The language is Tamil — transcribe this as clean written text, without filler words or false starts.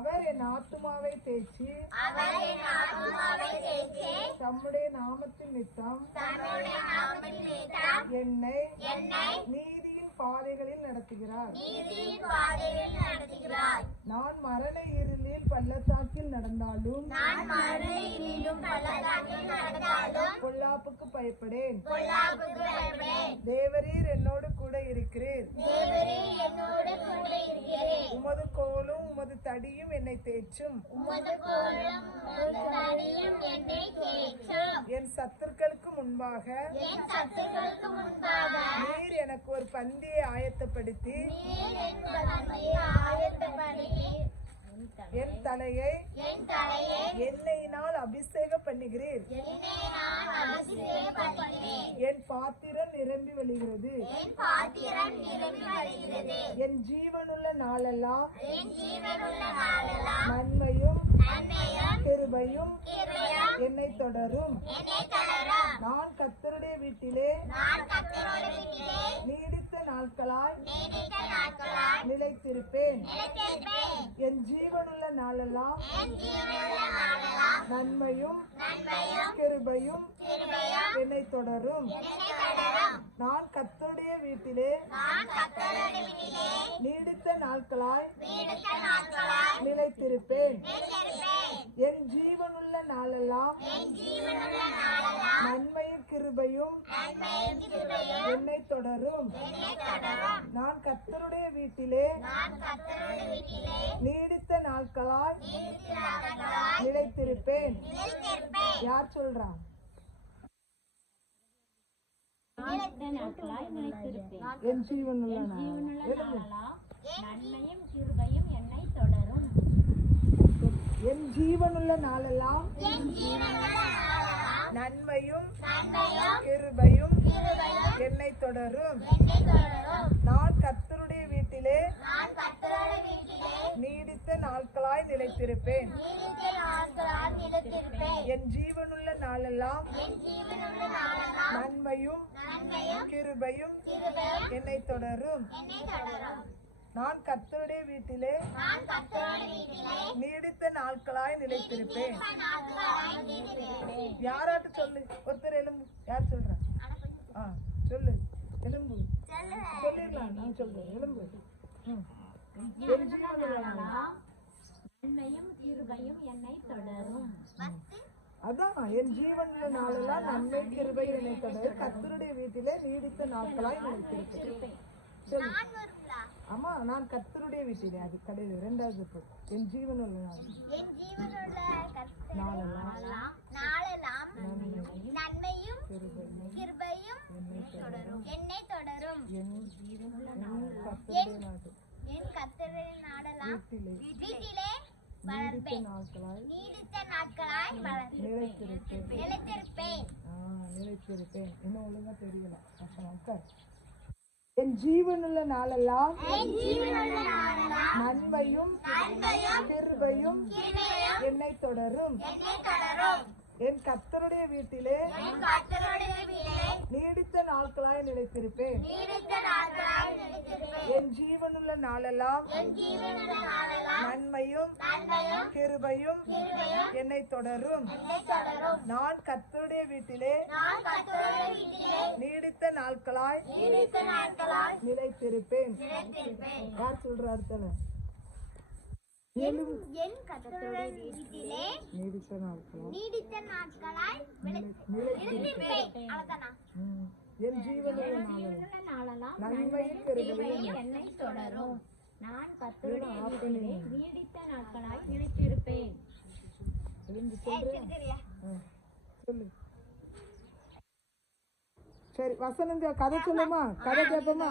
அவர் என் ஆத்துமாவை தேய்ச்சி தம்முடைய நாமத்தின் நித்தம் என்னை நீதியின் பாதைகளில் நடத்துகிறார். நான் மரண இருளில் பள்ளத்தாக்கில் நடந்தாலும் பொல்லாப்புக்கு பயப்படேன். தேவரீர் என்னோடு கூட இருக்கிறீர். உமது கோலும் உமது தடியும் என்னை தேய்ச்சும். என் சத்துருக்களுக்கு முன்பாக நீர் எனக்கு ஒரு பந்தியை ஆயத்தப்படுத்தி என் தலையை எண்ணெயினால் அபிஷேகம் பண்ணுகிறீர். என் பாத்திரம் நிரம்பி வழிகிறது. என் ஜீவனுள்ள நாளெல்லாம் நன்மையும் கிருபையும் என்னை தொடரும். நான் கர்த்தருடைய வீட்டிலே நீடித்த நாட்களாய் நிலைத்திருப்பேன். என் ஜீவனுள்ள நாளெல்லாம் நன்மையும் கிருபையும் என்னை தொடரும். நான் கர்த்தருடைய வீட்டிலே நீடித்த நாட்களாய் நிலைத்திருப்பேன். என் ஜீவனுள்ள நாளெல்லாம் நன்மையும் கிருபையும் என்னை தொடரும். நான் கர்த்தருடைய வீட்டிலே நீடித்த நாட்களாய் நிலைத்திருப்பேன். யார் சொல்றா? என் ஜீவனுள்ள நன்மையும் கிருபையும் என்னை தொடரும். என் ஜீவனுள்ள நாளெல்லாம் நன்மையும் கிருபையும் என்னை தொடரும். நான் கர்த்தருடைய வீட்டிலே நீடித்த நாட்களாய் நிலைத்திருப்பேன். என் ஜீவனுள்ள நாளெல்லாம் நன்மையும் கிருபையும் என்னை தொடரும். நான் கர்த்தருடைய வீட்டிலே நீடித்த நாட்களாய் நிலைத்திருப்பேன். யாராட்டு சொல்லு. ஒருத்தர் எலும்பு. யார் சொல்ற? சொல்லு. எலும்பு சொல்லிடலாம். நான் சொல்றேன். எலும்பு. நன்மையும் கிருபையும் என்னை தொடரும். அதான் என் ஜீவனுள்ள நாளெல்லாம் நன்மை கிருபை என்னை தொடரும். கர்த்தருடைய வீட்டிலே நீடித்த நாட்களாய் நிலைத்திருப்பேன். சொல்லு. ஆமா, நான் கர்த்தருடைய வீட்டிலே. அது கிடையாது. இரண்டாவது என் ஜீவனுள்ள நாளெல்லாம் நன்மையும் கிருபையும் என்னை தொடரும். என் கர்த்தருடைய நாடெல்லாம் வீட்டிலே நீடித்த நாட்களாய் நிலைத்திருப்பேன். இன்னும் ஒழுங்கா தெரியல. என் ஜீவனுள்ள நாளெல்லாம் நன்மையும் கிருபையும் என்னை தொடரும். என் கர்த்தருடைய வீட்டிலே நீடித்த நாட்களாய் நிலைத்திருப்பேன். என் ஜீவனுள்ள நாளெல்லாம் நன்மையும் கிருபையும் என்னை தொடரும். நான் கர்த்தருடைய வீட்டிலே நீடித்த நாட்களாய் நிலைத்திருப்பேன். யார் சொல்ற அர்த்தம்? என் கர்த்தருடைய வீட்டிலே நீடித்த நாட்களாய் நிலைத்திருப்பேன். என் ஜீவனுள்ள நாளெல்லாம் நன்மையும் கிருபையும் என்னை தொடரும். நான் கர்த்தருடைய வீட்டிலே நீடித்த நாட்களாய் நிலைத்திருப்பேன். சொல்லு. சரி, வசனம் கதை சொல்லுமா? கதை கேட்போமா?